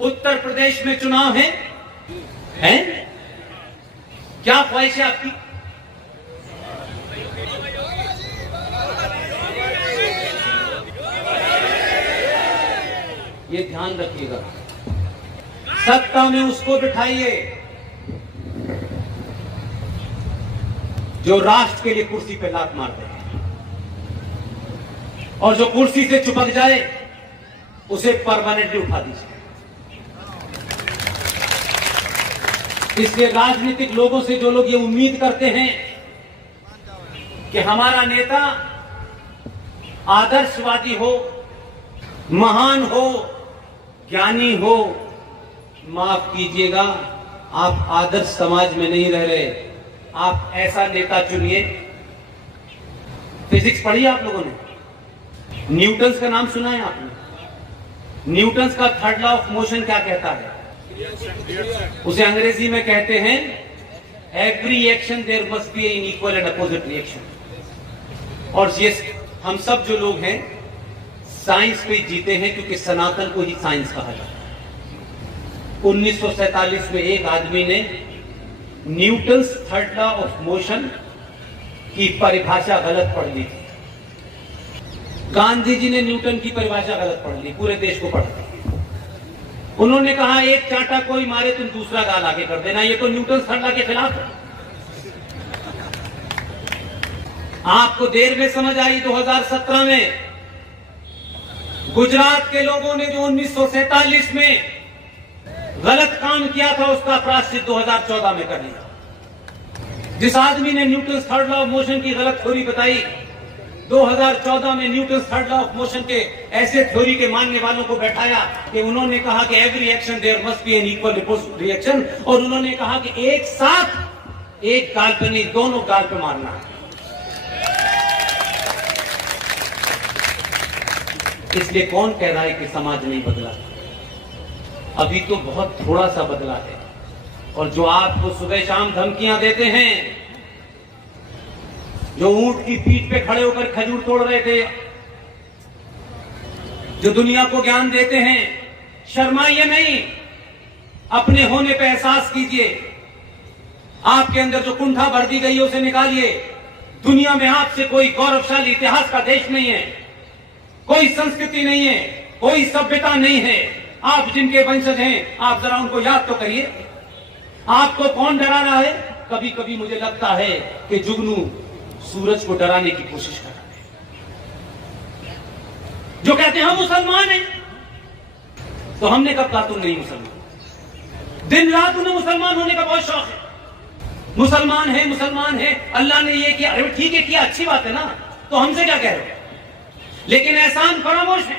उत्तर प्रदेश में चुनाव है? क्या ख्वाहिश है आपकी? ये ध्यान रखिएगा, सत्ता में उसको बिठाइए जो राष्ट्र के लिए कुर्सी पे लात मारते हैं, और जो कुर्सी से चिपक जाए उसे परमानेंटली उठा दीजिए। इसलिए राजनीतिक लोगों से जो लोग ये उम्मीद करते हैं कि हमारा नेता आदर्शवादी हो, महान हो, ज्ञानी हो, माफ कीजिएगा, आप आदर्श समाज में नहीं रह रहे। आप ऐसा नेता चुनिए। फिजिक्स पढ़ी आप लोगों ने? न्यूटन का नाम सुना है आपने? न्यूटन का थर्ड लॉ ऑफ मोशन क्या कहता है? उसे अंग्रेजी में कहते हैं every action there must be an equal and opposite reaction. और ये हम सब जो लोग हैं साइंस पे जीते हैं, क्योंकि सनातन को ही साइंस कहा जाता है। 1947 में एक आदमी ने Newton's third law of motion की परिभाषा गलत पढ़ ली थी। गांधी जी ने न्यूटन की परिभाषा गलत पढ़ ली, पूरे देश को पढ़ दी। उन्होंने कहा एक चांटा कोई मारे तुम दूसरा गाल आगे कर देना, ये तो न्यूटन थर्ड लॉ के खिलाफ है। आपको देर में समझ आई 2017 में गुजरात के लोगों ने जो 1947 में गलत काम किया था उसका प्रायश्चित 2014 में कर लिया। जिस आदमी ने Newton third law of motion की गलत थ्योरी बताई, 2014 में Newton third law of motion के ऐसे थ्योरी के मानने वालों को बैठाया कि उन्होंने कहा कि every action there must be an equal reaction, और उन्होंने कहा कि एक साथ एक गाल पे नहीं, दोनों गाल पे मारना है। इसलिए कौन कह रहा है कि समाज नहीं बदला? अभी तो बहुत थोड़ा सा बदला है। और जो आपको सुबह शाम धमकियां देते हैं, जो ऊंट की पीठ पे खड़े होकर खजूर तोड़ रहे थे, जो दुनिया को ज्ञान देते हैं, शर्माइए नहीं, अपने होने पे एहसास कीजिए। आपके अंदर जो कुंठा भर दी गई है उसे निकालिए। दुनिया में आपसे कोई गौरवशाली इतिहास का देश नहीं है, कोई संस्कृति नहीं है, कोई सभ्यता नहीं है। आप जिनके वंशज हैं, आप जरा उनको याद तो करिए। आपको कौन डरा रहा है? कभी कभी मुझे लगता है कि जुगनू सूरज को डराने की कोशिश कर रहे हैं। जो कहते हैं हम मुसलमान हैं, तो हमने कब कहा तुम नहीं मुसलमान? दिन रात उन्हें मुसलमान होने का बहुत शौक है। मुसलमान है, मुसलमान है, अल्लाह ने ये किया। अरे ठीक है, किया, अच्छी बात है ना, तो हमसे क्या कह रहे हो? लेकिन एहसान फरामोश है,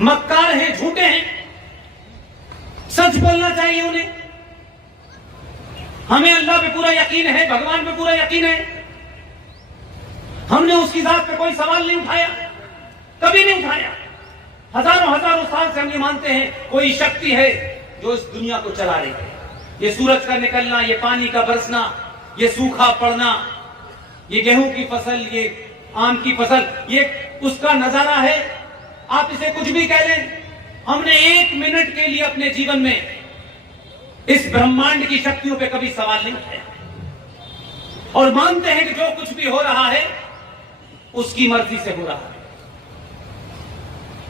मक्कार हैं, झूठे हैं। सच बोलना चाहिए उन्हें। हमें अल्लाह पे पूरा यकीन है, भगवान पे पूरा यकीन है। हमने उसकी जात पे कोई सवाल नहीं उठाया, कभी नहीं उठाया। हजारों हजारों साल से हम ये मानते हैं कोई शक्ति है जो इस दुनिया को चला रही है। ये सूरज का निकलना, ये पानी का बरसना, ये सूखा पड़ना, ये गेहूं की फसल, ये आम की फसल, ये उसका नजारा है। आप इसे कुछ भी कह लें, हमने एक मिनट के लिए अपने जीवन में इस ब्रह्मांड की शक्तियों पे कभी सवाल नहीं उठाया, और मानते हैं कि जो कुछ भी हो रहा है उसकी मर्जी से हो रहा है।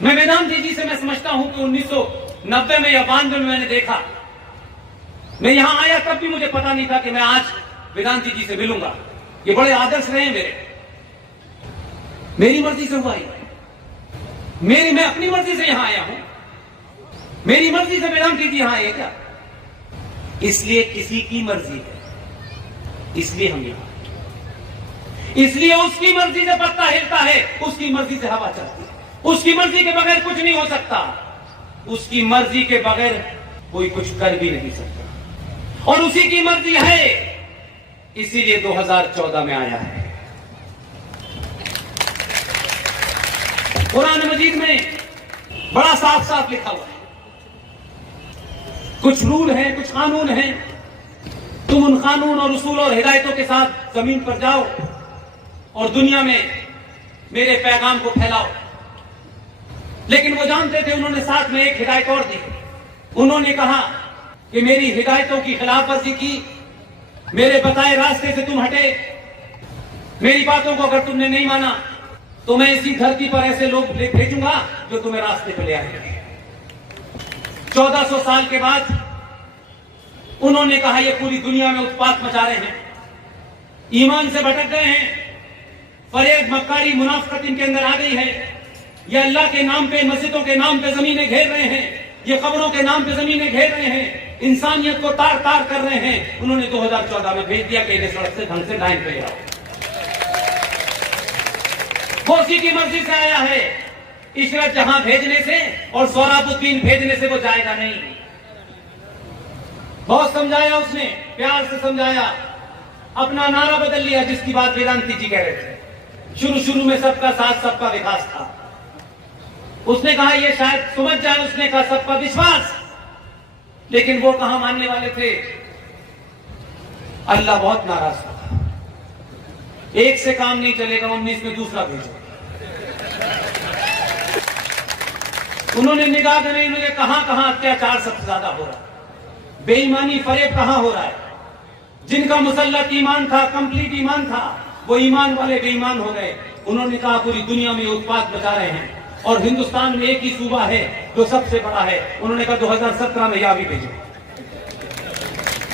मैं वेदांत जी से मैं समझता हूं कि 1990 में या 92 में मैंने देखा, मैं यहां आया तब भी मुझे पता नहीं था कि मैं आज वेदांत जी से मिलूंगा। ये बड़े आदर्श रहे मेरे, मेरी मर्जी से हुआ ही, मैं अपनी मर्जी से यहां आया हूं, मेरी मर्जी से वेदांत जी यहां आए क्या? इसलिए किसी की मर्जी है, इसलिए हम यहां, इसलिए उसकी मर्जी से पत्ता हिलता है, उसकी मर्जी से हवा चलती है, उसकी मर्जी के बगैर कुछ नहीं हो सकता, उसकी मर्जी के बगैर कोई कुछ कर भी नहीं सकता, और उसी की मर्जी है, इसीलिए 2014 में आया है। कुरान मजीद में बड़ा साफ साफ लिखा हुआ है, कुछ रूल हैं, कुछ कानून हैं, तुम उन कानून और उसूल और हिदायतों के साथ जमीन पर जाओ और दुनिया में मेरे पैगाम को फैलाओ। लेकिन वो जानते थे, उन्होंने साथ में एक हिदायत और दी। उन्होंने कहा कि मेरी हिदायतों की खिलाफवर्जी की, मेरे बताए रास्ते से तुम हटे, मेरी बातों को अगर तुमने नहीं माना तो मैं इसी धरती पर ऐसे लोग भेजूंगा जो तुम्हें रास्ते पर ले आएंगे। 1400 साल के बाद उन्होंने कहा ये पूरी दुनिया में उत्पात मचा रहे हैं, ईमान से भटक गए हैं, फरेब मक्कारी मुनाफिकत इनके अंदर आ गई है, ये अल्लाह के नाम पे, मस्जिदों के नाम पे जमीनें घेर रहे हैं, ये कब्रों के नाम पे जमीनें घेर रहे हैं, इंसानियत को तार तार कर रहे हैं। उन्होंने 2014 में भेज दिया कि इन्हें सड़क से ढंग से लाइन पे आओ। वो उसी की मर्जी से आया है। इशरत जहां भेजने से और सोहराबुद्दीन भेजने से वो जाएगा नहीं। बहुत समझाया उसने, प्यार से समझाया, अपना नारा बदल लिया जिसकी बात वेदांती जी कह रहे थे। शुरू में सबका साथ सबका विकास था, उसने कहा ये शायद समझ जाए, उसने कहा सबका विश्वास, लेकिन वो कहां मानने वाले थे। अल्लाह बहुत नाराज था, एक से काम नहीं चलेगा, 19 में दूसरा भेजो। उन्होंने निगाह में नहीं, मुझे कहां कहां अत्याचार सबसे ज्यादा हो रहा है, बेईमानी फरेब कहां हो रहा है। जिनका मुसल्लत ईमान था, कंप्लीट ईमान था, वो ईमान वाले बेईमान हो गए। उन्होंने कहा पूरी दुनिया में उत्पात बचा रहे हैं और हिंदुस्तान में एक ही सूबा है जो सबसे बड़ा है। उन्होंने कहा 2017 में यह भी भेजो।